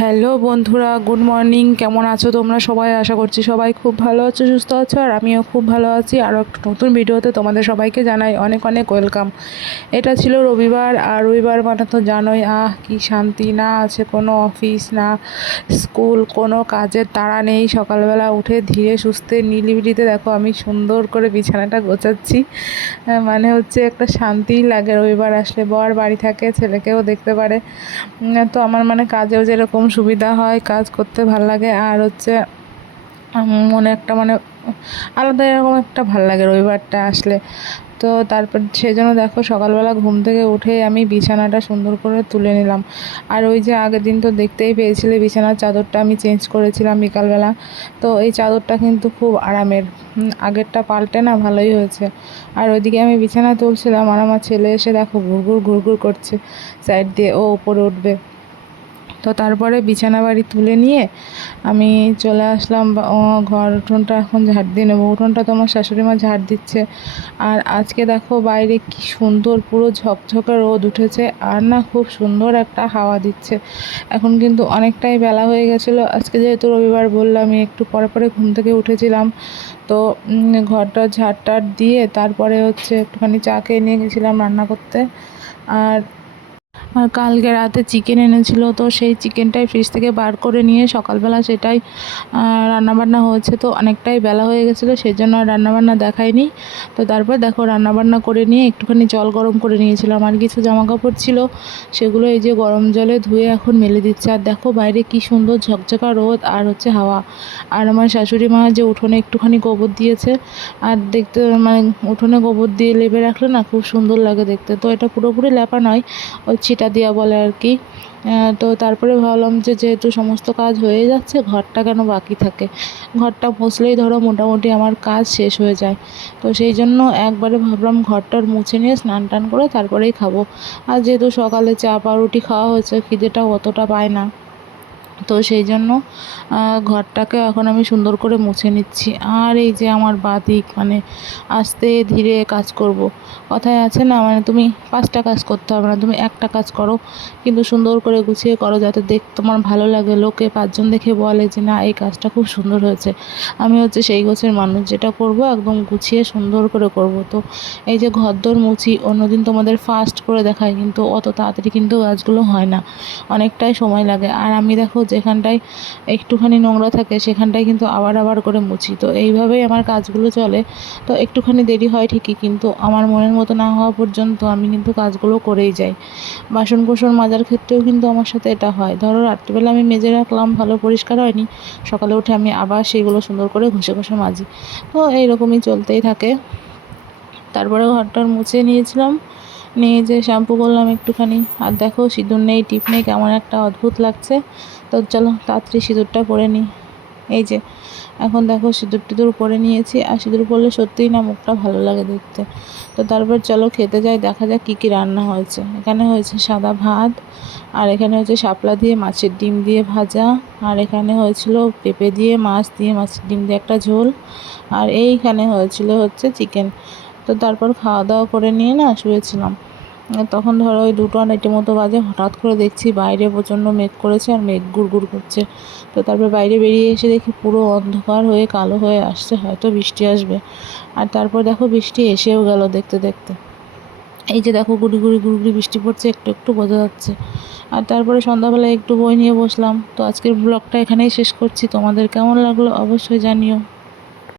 Hello বন্ধুরা, good morning. কেমন আছো তোমরা সবাই? আশা করছি সবাই খুব ভালো আছো, সুস্থ আছো, আর আমিও খুব ভালো আছি। আরও একটা নতুন ভিডিওতে তোমাদের সবাইকে জানাই অনেক অনেক ওয়েলকাম। এটা ছিল রবিবার, আর রবিবার মানে তো জানোই, কি শান্তি, না আছে কোনো অফিস, না স্কুল, কোনো কাজের তাড়া নেই। সকালবেলা উঠে ধীরে সুস্থে নিলিবিলিতে দেখো আমি সুন্দর করে বিছানাটা গোছাচ্ছি। মানে হচ্ছে একটা শান্তিই লাগে রবিবার আসলে। বর বাড়ি থাকে, ছেলেকেও দেখতে পারে। তো আমার মানে কাজেও যেরকম সুবিধা হয়, কাজ করতে ভাল লাগে, আর হচ্ছে মনে একটা মানে আলাদা এরকম একটা ভাল লাগে রবিবারটা আসলে। তো তারপর সেই জন্য দেখো সকালবেলা ঘুম থেকে উঠে আমি বিছানাটা সুন্দর করে তুলে নিলাম। আর ওই যে আগের দিন তো দেখতেই পেয়েছিলে বিছানার চাদরটা আমি চেঞ্জ করেছিলাম বিকালবেলা। তো এই চাদরটা কিন্তু খুব আরামের, আগেরটা পাল্টে না ভালোই হয়েছে। আর ওইদিকে আমি বিছানা তুলছিলাম, আর আমার ছেলে এসে দেখো ঘুরঘুর ঘুরঘুর করছে সাইড দিয়ে, ও উপরে উঠবে। তো তারপরে বিছানা বাড়ি তুলে নিয়ে আমি চলে আসলাম ঘর উঠোনটা এখন ঝাড় দিয়ে নেবো। উঠোনটা তো আমার শাশুড়ি মা ঝাড় দিচ্ছে। আর আজকে দেখো বাইরে কি সুন্দর পুরো ঝকঝকে রোদ উঠেছে, আর না খুব সুন্দর একটা হাওয়া দিচ্ছে। এখন কিন্তু অনেকটাই বেলা হয়ে গেছিলো। আজকে যেহেতু রবিবার বললাম, আমি একটু পরে পরে ঘুম থেকে উঠেছিলাম। তো ঘরটা ঝাড় দিয়ে তারপরে হচ্ছে একটুখানি চা খেয়ে নিয়ে গেছিলাম রান্না করতে। আর কালকে রাতে চিকেন এনেছিল, তো সেই চিকেনটাই ফ্রিজ থেকে বার করে নিয়ে সকালবেলা সেটাই রান্নাবান্না হয়েছে। তো অনেকটাই বেলা হয়ে গেছিলো, সেই জন্য আর রান্নাবান্না দেখায়নি। তো তারপর দেখো রান্নাবান্না করে নিয়ে একটুখানি জল গরম করে নিয়েছিলাম, আর কিছু জামাকাপড় ছিল সেগুলো এই যে গরম জলে ধুয়ে এখন মেলে দিচ্ছে। আর দেখো বাইরে কি সুন্দর ঝকঝকা রোদ আর হচ্ছে হাওয়া। আর আমার শাশুড়ি মা যে উঠোনে একটুখানি গোবর দিয়েছে, আর দেখতে মানে উঠোনে গোবর দিয়ে লেপে রাখলে না খুব সুন্দর লাগে দেখতে। তো এটা পুরোপুরি লেপা নয়, ওই ছিটা দেওয়া বলে আর কি। তো তারপরে ভাবলাম যে যেহেতু সমস্ত কাজ হয়ে যাচ্ছে, ঘরটা কেন বাকি থাকে, ঘরটা মুছলেই ধরো মোটামুটি আমার কাজ শেষ হয়ে যায়। তো সেই জন্য একবারে ভাবলাম ঘরটার মুছে নিয়ে স্নান টান করে তারপরেই খাবো। আর যেহেতু সকালে চা পাউরুটি খাওয়া হয়েছে, খিদেটাও অতটা পায় না। তো সেই জন্য ঘরটাকে এখন আমি সুন্দর করে মুছে নিচ্ছি। আর এই যে আমার বাদিক মানে আস্তে ধীরে কাজ করব। কথায় আছে না, মানে তুমি 5টা কাজ করতে হবে না, তুমি একটা কাজ করো, কিন্তু সুন্দর করে গুছিয়ে করো যাতে তোমার ভালো লাগে, লোকে 5জন দেখে বলে যে না এই কাজটা খুব সুন্দর হয়েছে। আমি হচ্ছে সেই গোছের মানুষ, যেটা করব একদম গুছিয়ে সুন্দর করে করব। তো এই যে ঘরদোর মুছি, অন্যদিন তোমাদের ফাস্ট করে দেখায়, কিন্তু অত তাড়াতাড়ি কিন্তু কাজগুলো হয় না, অনেকটাই সময় লাগে। আর আমি দেখো যেখানটায় একটুখানি নোংরা থাকে সেখানটায় কিন্তু আবার করে মুছি। তো এইভাবেই আমার কাজগুলো চলে। তো একটুখানি দেরি হয় ঠিকই, কিন্তু আমার মনের মতো না হওয়া পর্যন্ত আমি কিন্তু কাজগুলো করেই যাই। বাসন কোসন মাজার ক্ষেত্রেও কিন্তু আমার সাথে এটা হয়। ধরো রাত্রিবেলা আমি মেজে রাখলাম, ভালো পরিষ্কার হয়নি, সকালে উঠে আমি আবার সেইগুলো সুন্দর করে ঘষে ঘষে মাজি। তো এইরকমই চলতেই থাকে। তারপরে ঘরটার মুছে নিয়েছিলাম, নিয়ে যে শ্যাম্পু করলাম একটুখানি। আর দেখো সিঁদুর নেই, টিপ নেই, কেমন একটা অদ্ভুত লাগছে। তো চলো তাড়াতাড়ি সিঁদুরটা পরে নিই। এই যে এখন দেখো সিঁদুর পরে নিয়েছি, আর সিঁদুর পরলে সত্যিই না মুখটা ভালো লাগে দেখতে। তো তারপর চলো খেতে যাই, দেখা যাক কী কী রান্না হয়েছে। এখানে হয়েছে সাদা ভাত, আর এখানে হচ্ছে শাপলা দিয়ে মাছের ডিম দিয়ে ভাজা, আর এখানে হয়েছিল পেঁপে দিয়ে মাছ দিয়ে মাছের ডিম দিয়ে একটা ঝোল, আর এইখানে হয়েছিল হচ্ছে চিকেন। তো তারপর খাওয়া দাওয়া করে নিয়ে না শুয়েছিলাম। তখন ধরো ওই 2টা 2:30 মতো বাজে, হঠাৎ করে দেখছি বাইরে প্রচণ্ড মেঘ করেছে আর মেঘ গুড়গুড় করছে। তো তারপর বাইরে বেরিয়ে এসে দেখি পুরো অন্ধকার হয়ে কালো হয়ে আসছে, হয়তো বৃষ্টি আসবে। আর তারপর দেখো বৃষ্টি এসেও গেল দেখতে দেখতে। এই যে দেখো গুড়ি গুড়ি বৃষ্টি পড়ছে, একটু একটু বোঝা যাচ্ছে। আর তারপরে সন্ধ্যাবেলায় একটু বই নিয়ে বসলাম। তো আজকের ব্লগটা এখানেই শেষ করছি। তোমাদের কেমন লাগলো অবশ্যই জানিও।